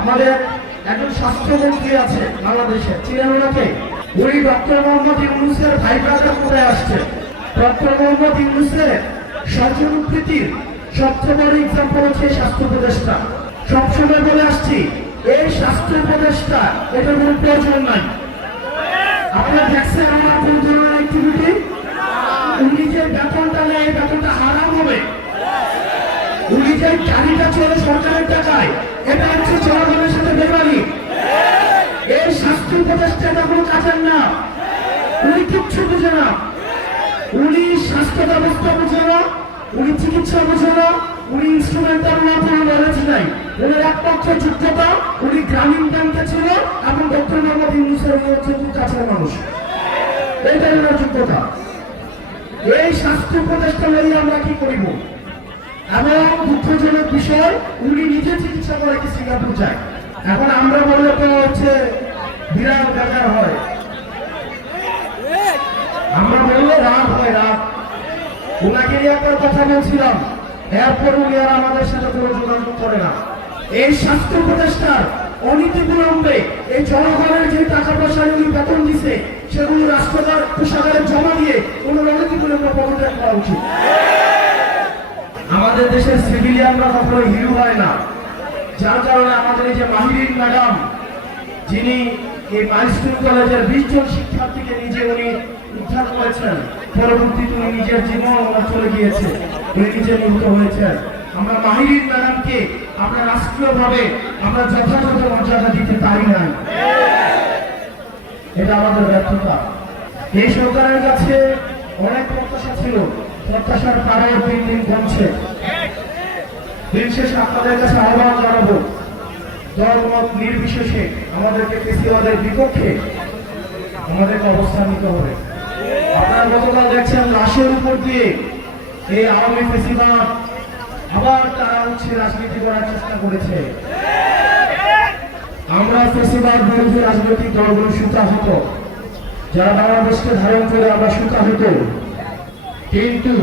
আমাদের একজন স্বাস্থ্যমন্ত্রী আছে বাংলাদেশে, চিনেন ওনাকে? উনি ডক্টর মোহাম্মদ ইউনূসের ভাই ব্রাদার কোথায় আসছে? ডক্টর মোহাম্মদ ইউনূসের সর্বপ্রীতির সবচেয়ে বড় এক্সাম্পল হচ্ছে স্বাস্থ্য উপদেষ্টা। সবসময় বলে আসছি, এই স্বাস্থ্য উপদেষ্টা এটার কোনো প্রয়োজন নাই। আপনারা দেখছেন আমার কোন ধরনের অ্যাক্টিভিটি? উনি যে বেতনটা নেয়, এই বেতনটা হারাম হবে। উনি যে গাড়িটা চলে সরকারের টাকায়, এটা হচ্ছে জনগণের সাথে বেমানি। এই স্বাস্থ্য উপদেষ্টাটা কোনো কাজের না, উনি কিচ্ছু বুঝে না। উনি স্বাস্থ্য ব্যবস্থা বুঝে না, উনি চিকিৎসা বুঝে না, উনি ইনস্ট্রুমেন্টাল না, কোনো নলেজ নাই। উনার একমাত্র যোগ্যতা, উনি গ্রামীণ ব্যাংকে ছিল এবং ডক্টর মোহাম্মদ ইউনূসের হচ্ছে খুব কাছের মানুষ। এইটাই ওনার যোগ্যতা। এই স্বাস্থ্য উপদেষ্টা নিয়ে আমরা কি করিব? এবং দুঃখজনক বিষয়, উনি নিজে চিকিৎসা করে কি সিঙ্গাপুর যায়। এখন আমরা বললে তো হচ্ছে বিরাট বেকার হয়, আমরা বললে রাগ হয়, রাগ। ওনাকে একটা কথা বলছিলাম, এরপর উনি আর আমাদের সাথে কোনো যোগাযোগ করে না। এই স্বাস্থ্য উপদেষ্টার অনীতি বিলম্বে এই জনগণের যে টাকা পয়সা উনি বেতন দিছে, সেগুলো রাষ্ট্রদার কোষাগারে জমা দিয়ে ওনার অনীতি বিলম্বে পদত্যাগ করা উচিত। আমাদের দেশের সিভিলিয়ানরা কখনো হিরো হয় না, যার কারণে আমাদের এই যে মাহিরিন ম্যাডাম, যিনি এই মাইলস্টোন কলেজের 20 জন শিক্ষার্থীকে নিজে উনি উদ্ধার করেছেন, পরবর্তীতে উনি নিজের জীবন চলে গিয়েছে, উনি নিজে নিহত হয়েছেন। আমরা মাহিরিন ম্যাডামকে আমরা রাষ্ট্রীয়ভাবে আমরা যথাযথ মর্যাদা দিতে পারি নাই, এটা আমাদের ব্যর্থতা। এই সরকারের কাছে অনেক প্রত্যাশা ছিল, প্রত্যাশার পারেও দিন দিন কমছে। দিন শেষে আপনাদের কাছে আহ্বান জানাবো, দলমত নির্বিশেষে আমাদেরকে ফেসিবাদের বিপক্ষে আমাদেরকে অবস্থান নিতে হবে। আপনারা গতকাল দেখছেন লাশের উপর দিয়ে এই আওয়ামী ফেসিবাদ আবার তারা হচ্ছে রাজনীতি করার চেষ্টা করেছে। আমরা ফেসিবাদ বিরোধী রাজনৈতিক দলগুলো সুতাহত, যারা বাংলাদেশকে ধারণ করে আমরা সুতাহত। কিন্তু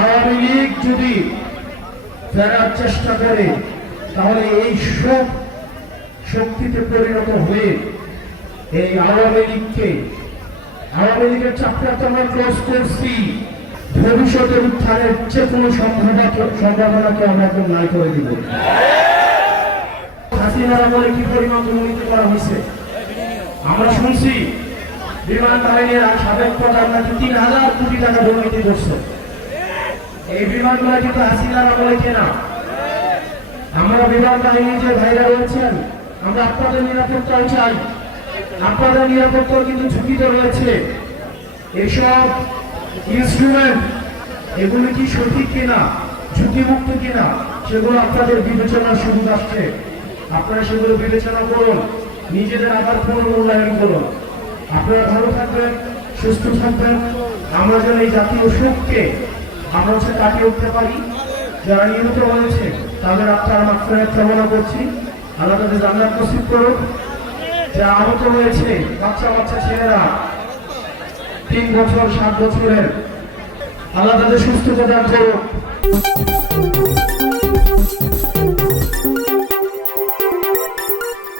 আওয়ামী লীগ যদি ফেরার চেষ্টা করে, তাহলে এই সব শক্তিতে পরিণত হয়ে এই আওয়ামী লীগের চ্যাপ্টারটা আমরা ক্লোজ করছি। ভবিষ্যতের উত্থানের যে কোনো সম্ভাবনাকে আমরা একদম নাই করে দিব। হাসিনার আমলে কি পরিমাণ দুর্নীতি করা হয়েছে আমরা শুনছি। বিমান বাহিনীর সাবেক প্রধান নাকি 3000 কোটি টাকা দুর্নীতি করছে। এই বিমানগুলো কিন্তু হাসিনার আমলে কেনা। আমরা বিমান বাহিনী যে ভাইরা রয়েছেন, আমরা আপনাদের নিরাপত্তাও চাই। আপনাদের নিরাপত্তাও কিন্তু ঝুঁকিতে রয়েছে। এসব ইনস্ট্রুমেন্ট এগুলো কি সঠিক কিনা, ঝুঁকিমুক্ত কিনা, সেগুলো আপনাদের বিবেচনার সুযোগ আসছে। আপনারা সেগুলো বিবেচনা করুন, নিজেদের আবার পুনর্মূল্যায়ন করুন। আপনারা ভালো থাকবেন, সুস্থ থাকবেন। আমরা যেন এই জাতীয় শোককে আমরা কাটিয়ে উঠতে পারি। যারা নিহত হয়েছে তাদের আত্মার মাগফিরাত কামনা করছি, আল্লাহ তাদের জান্নাত নসিব করুন। যারা আহত হয়েছে বাচ্চা ছেলেরা 3 বছর 7 বছরের, আল্লাহ তাদের সুস্থতা দান করুন।